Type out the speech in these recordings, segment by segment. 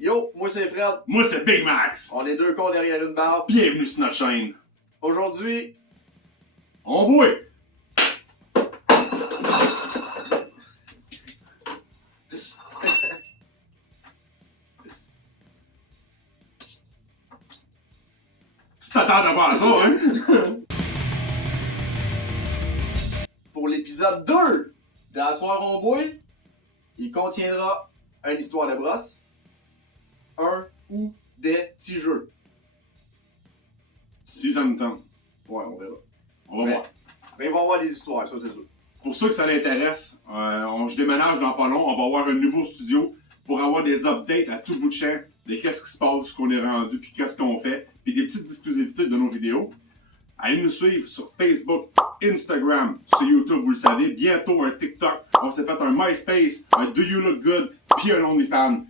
Yo, moi c'est Fred. Moi c'est Big Max. On est deux cons derrière une barre. Bienvenue sur notre chaîne. Aujourd'hui, On bouille. Tu t'attends pas à ça, hein? pour l'épisode 2 d'À soir on bouille, il contiendra une histoire de brosse, un ou des petits jeux. Si ça me tente. Ouais, on verra. On va voir. Mais ils vont avoir des histoires, ça c'est sûr. Pour ceux que ça l'intéresse, je déménage dans pas long. On va avoir un nouveau studio pour avoir des updates à tout bout de champ de qu'est-ce qui se passe, ce qu'on est rendu, puis qu'est-ce qu'on fait, puis des petites exclusivités de nos vidéos. Allez nous suivre sur Facebook, Instagram, sur YouTube, vous le savez. Bientôt un TikTok. On s'est fait un MySpace, un Do You Look Good, puis un OnlyFans.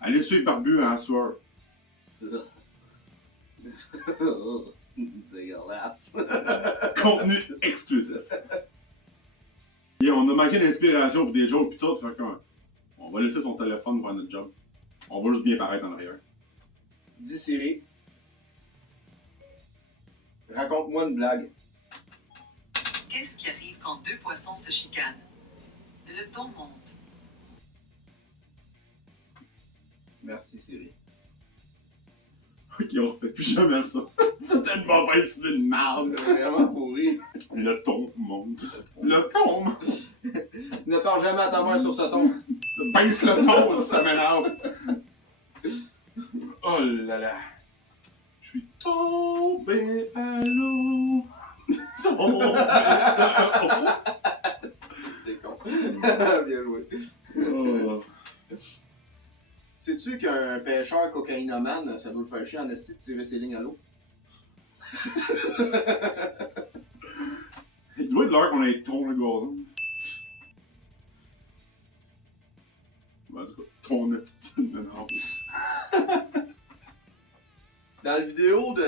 Allez suivre Barbu, hein, soir. Dégueulasse. Contenu exclusif. Et on a manqué d'inspiration pour des jokes pis tout, fait qu'on va laisser son téléphone faire notre job. On va juste bien paraître en arrière. Dis Siri, raconte-moi une blague. Qu'est-ce qui arrive quand deux poissons se chicanent? Le ton monte. Merci Siri. Ok, on refait plus jamais ça. C'était une mauvaise idée de merde. C'est vraiment pourri. Le ton monte. Le ton! Ne parle jamais à ta mère sur ce ton. Pince le ton, ça m'énerve. Oh là là. Je suis tombé à l'eau. Tombé à T'es con. Bien joué. l'eau. Sais-tu qu'un pêcheur cocaïnomane, ça doit le faire chier en esti de tirer ses lignes à l'eau? Il doit être l'heure qu'on ait ton le gazon. En tout cas, ton attitude de non. Dans la vidéo de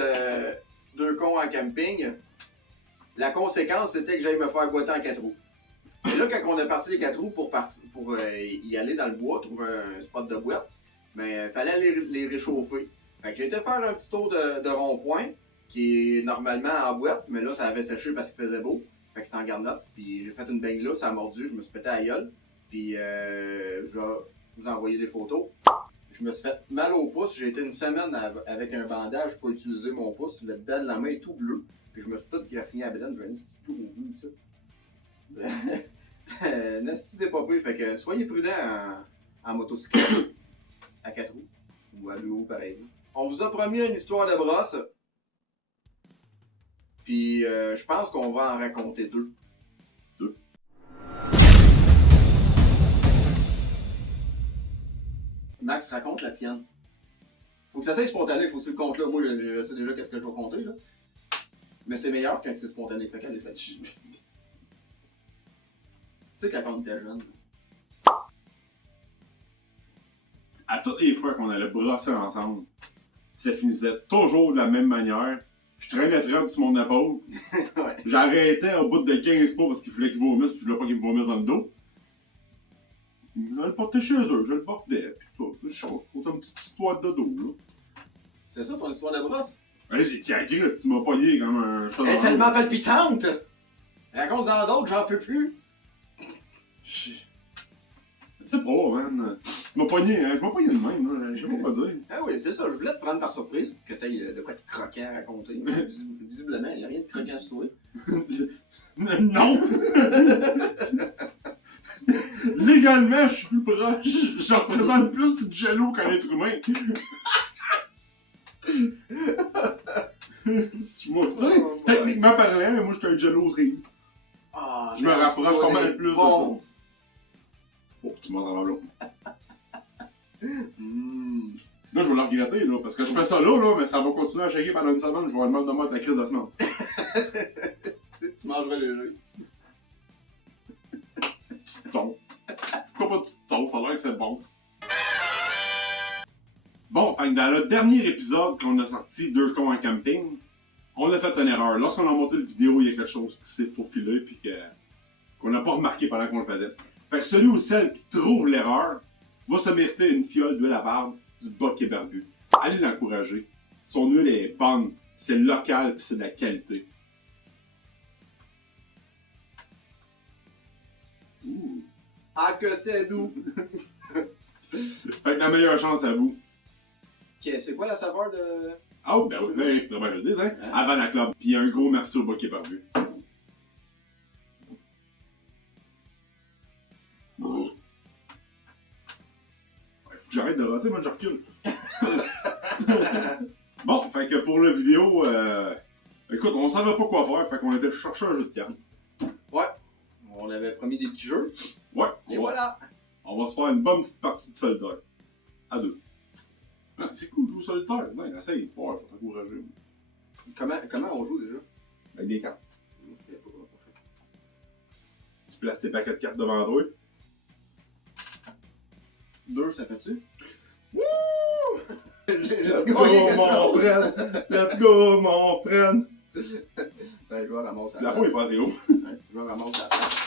Deux cons en camping, la conséquence c'était que j'allais me faire boiter en 4 roues. Et là, quand on a parti les 4 roues pour y aller dans le bois, trouver un spot de boîte, mais fallait les réchauffer. Fait que j'ai été faire un petit tour de rond-point, qui est normalement en boîte, mais là ça avait séché parce qu'il faisait beau. Fait que c'était en garde-note. Puis j'ai fait une baigne là, ça a mordu, je me suis pété à la gueule. Puis je vais vous envoyer des photos. Je me suis fait mal au pouce. J'ai été une semaine avec un bandage pour utiliser mon pouce. Le dedans de la main est tout bleu. Puis je me suis tout graffiné à la bédaine. J'ai un petit tout au bout, ça. Un esti d'épopée. Fait que soyez prudents en motocyclette. À 4 roues. Ou à 2 roues, pareil. On vous a promis une histoire de brosse. Puis je pense qu'on va en raconter 2. Max, raconte la tienne. Faut que ça soit spontané, faut que tu le comptes là. Moi, je sais déjà qu'est-ce que je vais compter là. Mais c'est meilleur quand c'est spontané. Fait qu'elle est faite. Tu sais, quand on était jeune. À toutes les fois qu'on allait brosser ensemble, ça finissait toujours de la même manière. Je traînais Fred sur mon épaule. Ouais. J'arrêtais au bout de 15 pas parce qu'il fallait qu'il vomisse, puis je voulais pas qu'il me vomisse dans le dos. Je le portais chez eux, je le portais, pis tout. Je chante pour une petite histoire de dos, là. C'est ça ton histoire de brosse? Hey, j'ai craqué, tu m'as pogné comme un chat dans Elle est l'eau. tellement palpitante! Raconte-en d'autres, j'en peux plus. Je sais pas, man. Tu m'as pogné, hein. Tu m'as pogné de même, là. Je sais pas quoi dire. Ah oui, c'est ça, je voulais te prendre par surprise, que t'aies de quoi de croquant à raconter. Visiblement, il n'y a rien de croquant sur toi. Non! Légalement, je suis plus proche. Je représente plus du jaloux qu'un être humain. Moi, tu sais, techniquement parlant, moi, j'étais un jalouserie. Ah, Je me rapproche pas mal plus de bon. toi. Oh, tu m'en rends là. Là, je vais le regretter, là, parce que je fais ça là, mais ça va continuer à shaker pendant une semaine. Je vais avoir le mal de mort de la crise de la semaine. Tu mangerais léger. Tu tombes. Pourquoi pas tu tombes? Ça a l'air que c'est bon. Bon, fait que dans le dernier épisode qu'on a sorti, Deux cons en camping, on a fait une erreur. Lorsqu'on a monté la vidéo, il y a quelque chose qui s'est faufilé puis qu'on n'a pas remarqué pendant qu'on le faisait. Fait que celui ou celle qui trouve l'erreur va se mériter une fiole d'huile à barbe du Buck et Barbu. Allez l'encourager. Son huile est bonne, c'est local pis c'est de la qualité. Ouh. Ah que c'est doux! Fait que la meilleure chance à vous. Ok, c'est quoi la saveur de... Ah oh, ben oui, ben, il faudrait bien le dire, hein? Hein? Havana Club. Pis un gros merci au Buck et Barbu. Oh. Ouais, faut que j'arrête de rater, moi je recule. Bon, fait que pour la vidéo, écoute, on savait pas quoi faire, fait qu'on était chercher un jeu de cartes. Ouais, on avait promis des petits jeux. Ouais, Et voilà! on va se faire une bonne petite partie de solitaire. À deux. Ah, c'est cool de jouer solitaire. Ouais, essaye. Ouais, je vais t'encourager. Comment on joue déjà? Avec des cartes. Je me souviens pas comment on fait. Tu places tes paquets de cartes devant toi. 2, ça fait-tu? Wouh! J'ai Let's dit go, gagner mon quelque chose. friend! Let's go, mon friend! Ben, je vais ramasser La fois est passée haut. Ouais, je vais ramasser la place.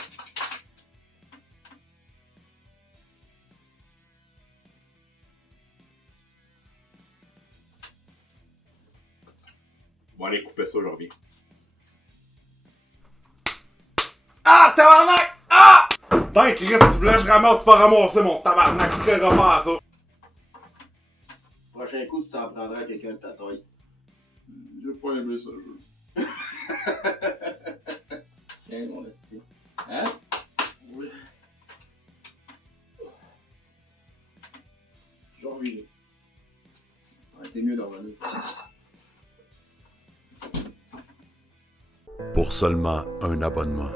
On va aller couper ça, je reviens. Ah, tabarnak! Ah! Putain, Chris, tu voulais que je ramasse, tu vas ramasser mon tabarnak, tu ne feras pas ça. Prochain coup, tu t'en prendras à quelqu'un de ta taille. J'ai pas aimé ça, le jeu. Tiens, mon esti. Hein? Oui. Je vais revirer. Ouais, t'es mieux d'en revenir. Pour seulement un abonnement,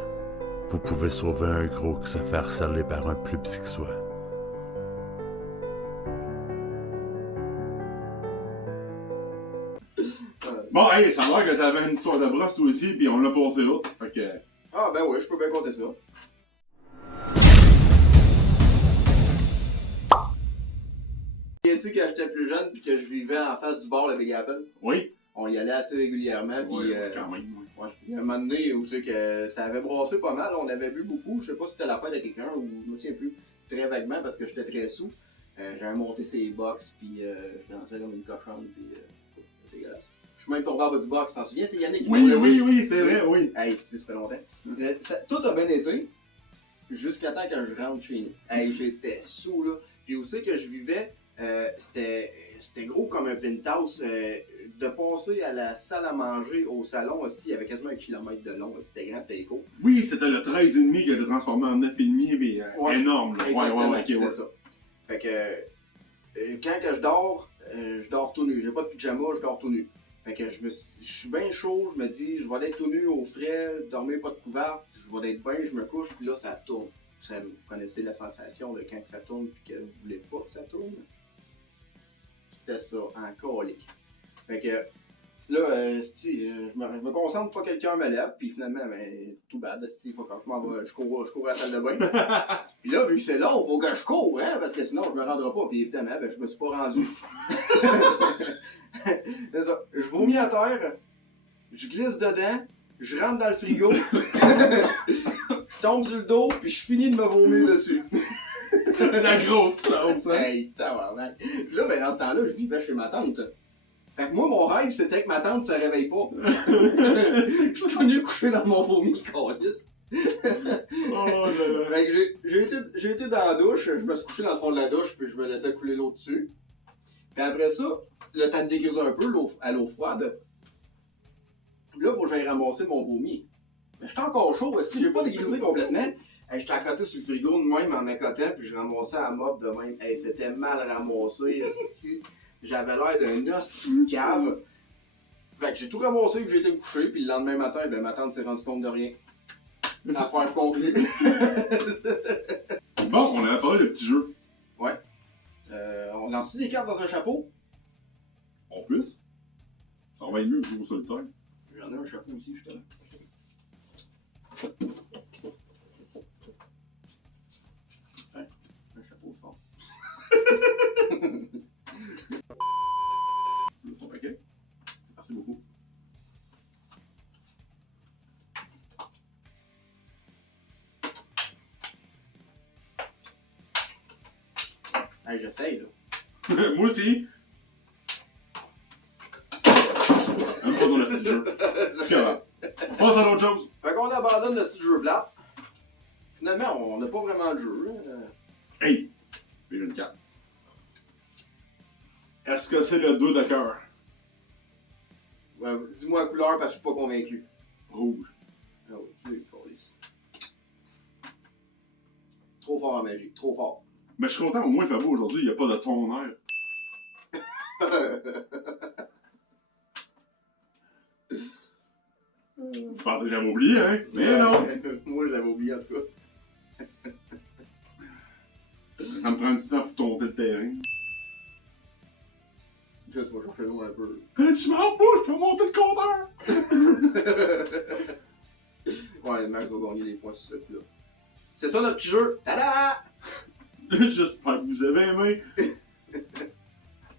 vous pouvez sauver un gros qui se fait harceler par un plus petit que soi. Bon, hey, ça a l'air que t'avais une histoire de brosse toi aussi, pis on l'a passé là. Fait que. Ah, ben ouais, je peux bien compter ça. Viens-tu quand j'étais plus jeune puis que je vivais en face du bar le Big Apple? Oui. On y allait assez régulièrement. Puis, Oui, quand même. Oui. ouais, il y a un moment donné où c'est que ça avait brassé pas mal. On avait bu beaucoup. Je sais pas si c'était la fête de quelqu'un ou je me souviens plus très vaguement parce que j'étais très sous. J'avais monté ses box puis je dansais comme une cochonne puis c'était dégueulasse. Je suis même tombé en bas du box, t'en souviens? C'est Yannick qui Oui, m'a oui, levé. oui, c'est vrai, oui. Hey, ça fait longtemps. Tout a bien été jusqu'à temps que je rentre chez nous. Hey, j'étais sous là. Puis aussi que je vivais, c'était gros comme un penthouse. De passer à la salle à manger au salon aussi, il y avait quasiment 1 kilomètre de long. C'était grand, c'était éco. Oui, c'était le 13,5 qui a transformé en 9,5, mais Ouais. énorme, là. Ouais, Exactement, ok, c'est ouais. ça. Fait que quand que je dors tout nu. J'ai pas de pyjama, je dors tout nu. Fait que je suis bien chaud, je me dis, je vais être tout nu au frais, dormir pas de couvert, je vais être bien, je me couche, puis là ça tourne. Vous connaissez la sensation de quand ça tourne puis que vous voulez pas que ça tourne? C'était ça, en colique. Fait que là, je me concentre pas que quelqu'un me lève, puis finalement, ben, tout bad, faut que je m'en vais, je cours à la salle de bain. Puis là, vu que c'est long, faut que je cours, hein, parce que sinon je me rendrai pas, puis évidemment, ben, je me suis pas rendu. C'est ça, je vomis à terre, je glisse dedans, je rentre dans le frigo, je tombe sur le dos, puis je finis de me vomir dessus. La grosse clause, hein. Hey, tabarnak. Là, ben, dans ce temps-là, je vivais chez ma tante. Fait que moi, mon rêve, c'était que ma tante se réveille pas. Je suis tout venu coucher dans mon vomi, câlisse. Oh là là. Fait que j'ai été dans la douche, je me suis couché dans le fond de la douche, puis je me laissais couler l'eau dessus. Puis après ça, le temps de dégriser un peu à l'eau froide. Là, faut que j'aille ramasser mon vomi. Mais j'étais encore chaud aussi, j'ai pas dégrisé complètement. Hey, j'étais à côté sur le frigo de même en m'accotant, puis je ramassais à la mop de même. Hey, c'était mal ramassé, esti. J'avais l'air d'un hostie de cave. Fait que j'ai tout ramassé, puis j'ai été me coucher, puis le lendemain matin, ben ma tante s'est rendue compte de rien. Affaire conclue. Bon, on avait parlé de petits jeux. Ouais. On lance des cartes dans un chapeau? En plus, ça va être mieux que jouer au solitaire. J'en ai un chapeau aussi, justement. Ouais, un chapeau de fond. Ton paquet. Merci beaucoup. Hey, j'essaye, là. Moi aussi. Même pas dans le petit jeu. Plus capable. Passe à d'autres choses. Fait qu'on abandonne le petit jeu plat. Finalement, on n'a pas vraiment de jeu. Hey! J'ai une carte. Est-ce que c'est le dos de cœur? Ouais, dis-moi la couleur parce que je suis pas convaincu. Rouge. Ah oui, tu es police. Trop fort en magie, trop fort. Mais je suis content, au moins il fait beau aujourd'hui, il n'y a pas de tonnerre. Tu pensais que j'avais oublié, hein? Mais non! Moi, je l'avais oublié en tout cas. Ça me prend du temps pour tomber le terrain. Là, tu vas chercher l'eau un peu. Tu m'en bouges, je vais monter le compteur! Ouais, Max va gagner des points sur ce coup-là. C'est ça notre petit jeu! Tada! J'espère que vous avez aimé.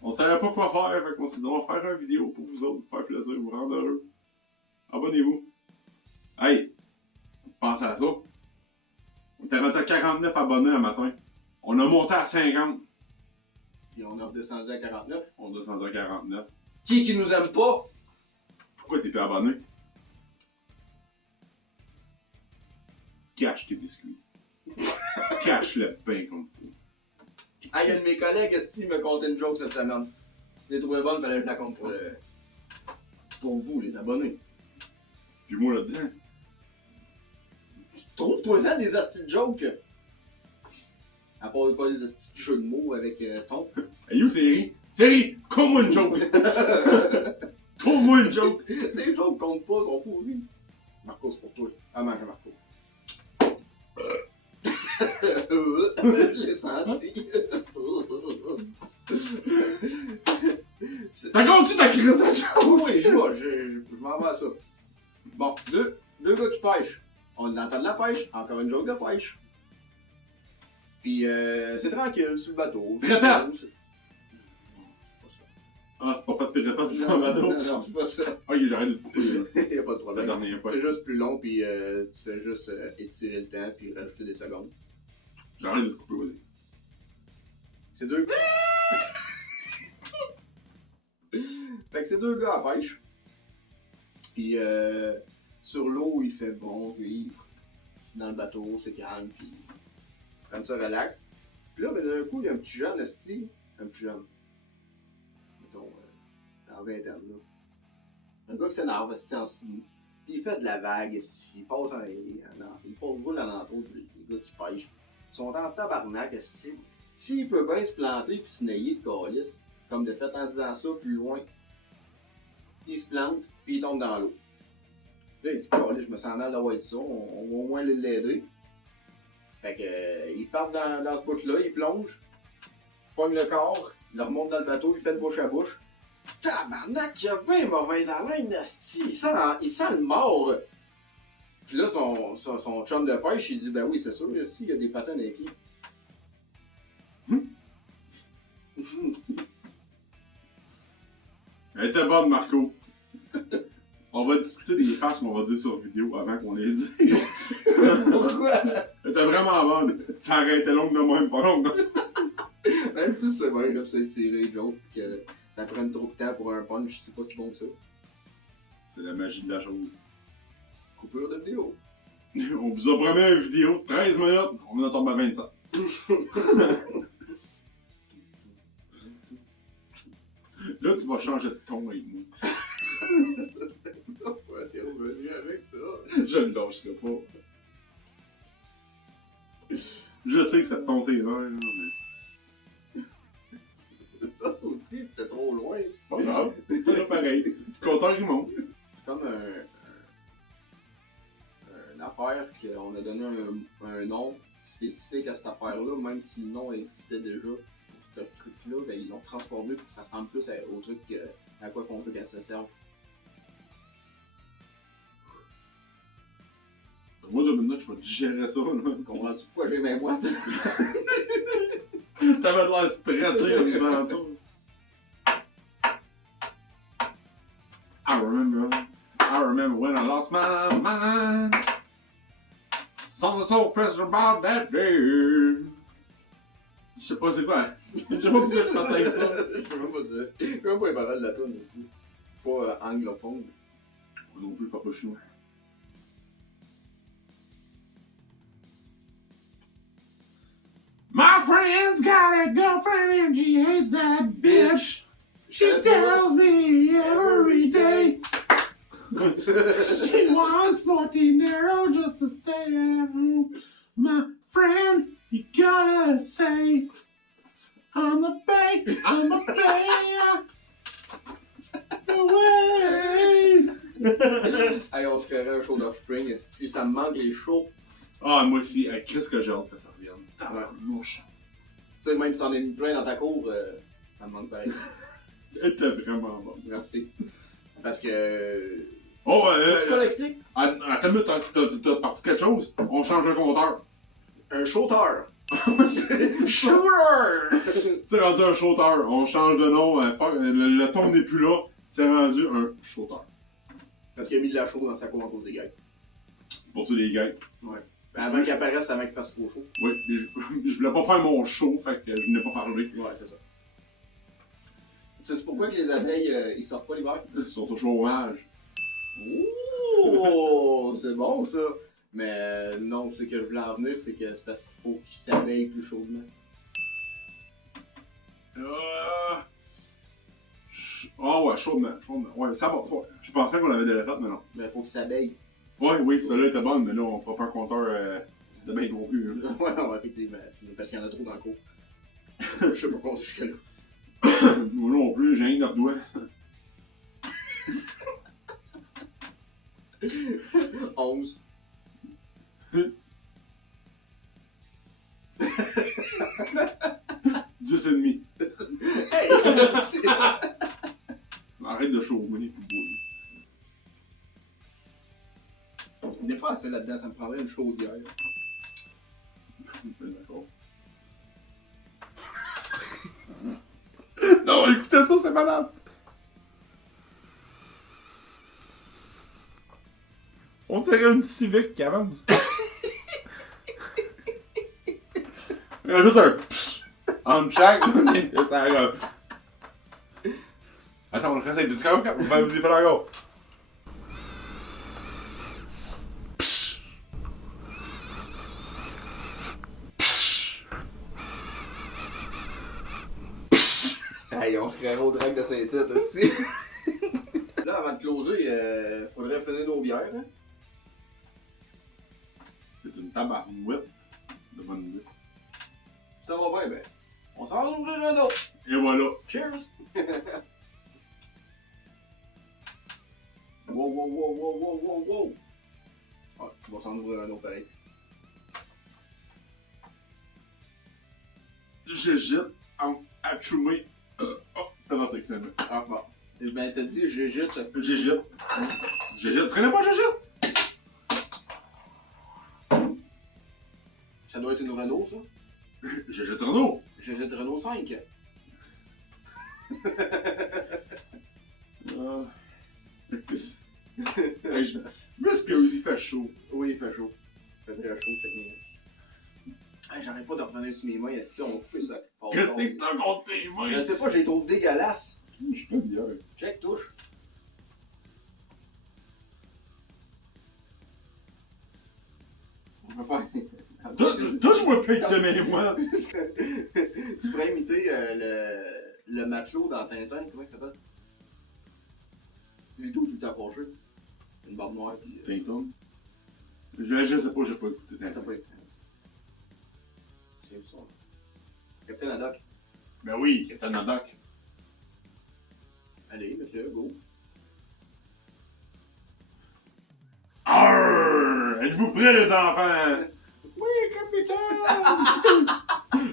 On savait pas quoi faire, fait qu'on s'est dit on va faire une vidéo pour vous autres, vous faire plaisir, vous rendre heureux. Abonnez-vous. Hey, pensez à ça. On était rendu à 49 abonnés un matin. On a monté à 50. Puis on a redescendu à 49. On est descendu à 49. Qui nous aime pas? Pourquoi t'es plus abonné? Cache tes biscuits. Cache le pain comme il faut. Ah, il y a un de mes collègues qui me contait une joke cette semaine. Je l'ai trouvé bonne, fallait que je la compte pour vous, les abonnés. Puis moi là-dedans. Trouve-toi ça des hosties de jokes. À part une fois des hosties de jeux de mots avec ton. Hey, où Série? Série, trouve-moi une joke! Trouve-moi une joke! Ces jokes comptent pas, sont pourris. Marco, c'est pour toi. Ah, mange Marco. Je l'ai senti. T'as compris ta crise de joke? Oui, je m'en vais à ça. Bon, deux gars qui pêchent. On entend de la pêche, encore une joke de pêche. Puis c'est tranquille sur le bateau. Répète! Ah, c'est pas fait de répète sur le bateau? Non, c'est pas ça. Ok, j'arrête de te couper là. Y'a pas de C'est la problème. dernière fois. C'est juste plus long, puis tu fais juste étirer le temps, puis rajouter des secondes. J'arrête de te couper, vas-y. C'est deux. Fait que c'est deux gars à pêche. Puis sur l'eau, il fait bon vivre. Dans le bateau, c'est calme, puis comme ça, relax. Puis là, ben, d'un coup, il y a un petit jeune, esti. Un petit jeune. Mettons, en vingtaine, là. Un gars qui s'énerve, esti, en dessous. Puis il fait de la vague, esti. Il passe il roule alentour des gars qui pêchent. Ils sont en tabarnak, esti. S'il peut bien se planter puis se nailler de calice, comme de fait en disant ça plus loin, il se plante puis il tombe dans l'eau. Là, il dit, calice, je me sens mal d'avoir dit ça, on va au moins l'aider. Fait que, il part dans ce bout-là, il plonge, pogne le corps, il le remonte dans le bateau, il fait de bouche à bouche. Tabarnak, il a bien mauvaise haleine, esti, il sent le mort. Puis là, son chum de pêche, il dit, ben oui, c'est sûr, esti, il y a des patins dans les pieds. Elle était bonne, Marco. On va discuter des faces qu'on va dire sur vidéo avant qu'on les dise. Pourquoi? Elle était vraiment bonne. Ça aurait été longue de même, pas longue de Même tout ça, moi, j'aime ça tirer, l'autre, que ça prenne trop de temps pour un punch, c'est pas si bon que ça. C'est la magie de la chose. Coupure de vidéo. On vous a promis une vidéo, 13 minutes, on en tombe à 25. Là, tu vas changer de ton avec nous. Pourquoi t'es revenu avec ça? Je ne lâcherai pas. Je sais que ça te tombe ses nerfs, mais... Ça aussi, c'était trop loin. Pas grave, c'est toujours pareil. Le compteur, il monte. C'est comme une affaire qu'on a donné un nom spécifique à cette affaire-là, même si le nom existait déjà. Ce truc-là, ben, ils l'ont transformé pour que ça ressemble plus au truc à quoi qu'on veut qu'elle se serve. Moi, 2 minutes, je vais digérer ça, là. Comprends-tu pourquoi j'ai mes boîtes? T'avais l'air stressé en disant ça. I remember when I lost my mind. Something so precious about that day. Je sais pas c'est quoi. Je sais pas pourquoi je pensais avec ça. Je sais même pas dire. Je sais même pas les paroles de la tune aussi. Je suis pas anglophone. Moi non plus, pas chinois. My friend's got a girlfriend and she hates that bitch. She tells me every day. She wants more dinero just to stay at home. My friend, you gotta say, I'm a player. Away. Hey, on se ferait un show d'Offspring. Si ça me manque les shows. Ah, moi aussi, Chris que j'ai hâte que ça revienne. Tabarnouche. Tu sais, même si t'en as mis plein dans ta cour, ça me manque pareil. T'es vraiment bon. Merci. Parce que. Oh, Tu peux l'expliquer? Attends une minute, t'as parti quelque chose? On change le compteur. Un shooter! C'est Shooter! C'est rendu un shooter. On change de nom. Le ton n'est plus là. C'est rendu un shooter. Parce qu'il a mis de la chaux dans sa cour en cause des gars. Pour tous les gars. Ouais. Ben, avant qu'il apparaisse, avant qu'il fasse trop chaud. Oui, mais je voulais pas faire mon show, fait que je n'ai pas parlé. Ouais, c'est ça. Tu sais pourquoi que les abeilles, ils sortent pas l'hiver? Ils sont au chômage. Oh! C'est bon ça! Mais non, ce que je voulais en venir, c'est que c'est parce qu'il faut qu'ils s'abeillent plus chaudement. Ah ouais, chaudement. Ouais, ça va. Ouais. Je pensais qu'on avait déjà fait, mais non. Mais il faut qu'ils s'abeillent. Ouais, oui, celle-là était bonne, mais là, on fera pas un compteur de bain non plus. Hein. Ouais, non, effectivement. Parce qu'il y en a trop dans le cours. Je sais pas compter jusque-là. Moi non plus, j'ai un 9 doigts. 11. Dix et demi. Hey! Merci! Arrête de chaumer, puis Il n'est pas assez là-dedans, ça me prendrait une chaudière. D'accord. Non, écoutez ça, c'est malade. On dirait une Civic qui avance. Rajoute un psst en chaque, ça arrive. Attends, on le fait ça, tu quand même? Vas-y, fais encore. Hey, on se créerait au drague de Saint-Tite aussi. Là, avant de closer, faudrait finir nos bières. Hein? C'est une tabarouette de bonne nuit. Ça va bien, ben. On s'en va ouvrir un autre. Et voilà. Cheers! Wow. Ah, on va s'en ouvrir un autre pareil. J'hésite en achumé. Oh, ça va être finalement. Ah, bon. Ben, t'as dit, j'hésite. J'hésite. J'hésite. Tu connais pas J'hésite? Ça doit être une Renault, ça. J'hésite Renault. J'hésite Renault 5. Hey, je m'excuse, il fait chaud. Oui, il fait chaud. Il fait très chaud, check mes mains. Hey, j'arrête pas de revenir sur mes mains, si on coupe ça. Qu'est-ce que t'as contre tes mains? Je sais pas, je les trouve dégueulasses. Je suis pas bien. Check, touche. On va faire. Touche-moi plus de mes mains. Tu pourrais imiter le matelot dans Tintin, comment il s'appelle? Il est tout le temps fâché. Une barbe noire pis. Tintin. Je sais pas, j'ai pas écouté T'as Tintin. pas écouté. C'est où ça? Captain Haddock. Ben oui, Captain Haddock. Allez, mets-le, go. Arrrr! Êtes-vous prêts, les enfants? Oui, capitaine!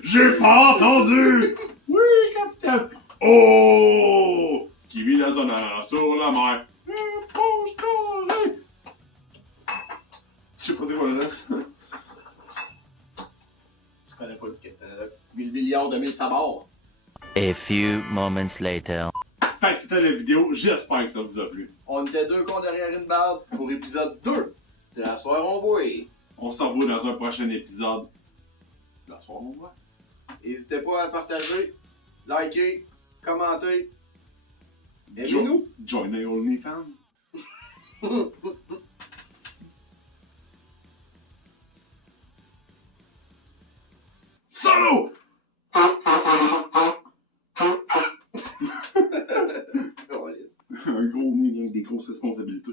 J'ai pas entendu! Oui, capitaine! Oh! Qui vit dans un an sur la mer. Pose-toi! Je sais pas c'est quoi le reste. Tu connais pas le Captain Haddock. 1000 milliards de 1000 sabords. A few moments later. Fait que c'était la vidéo, j'espère que ça vous a plu. On était deux cons derrière une barbe pour épisode 2 de La Soirée on boit. On se revoit dans un prochain épisode. La Soirée on boit. N'hésitez pas à partager, liker, commenter. Aimez-nous. Join the OnlyFans. Solo! Un gros nez avec des grosses responsabilités.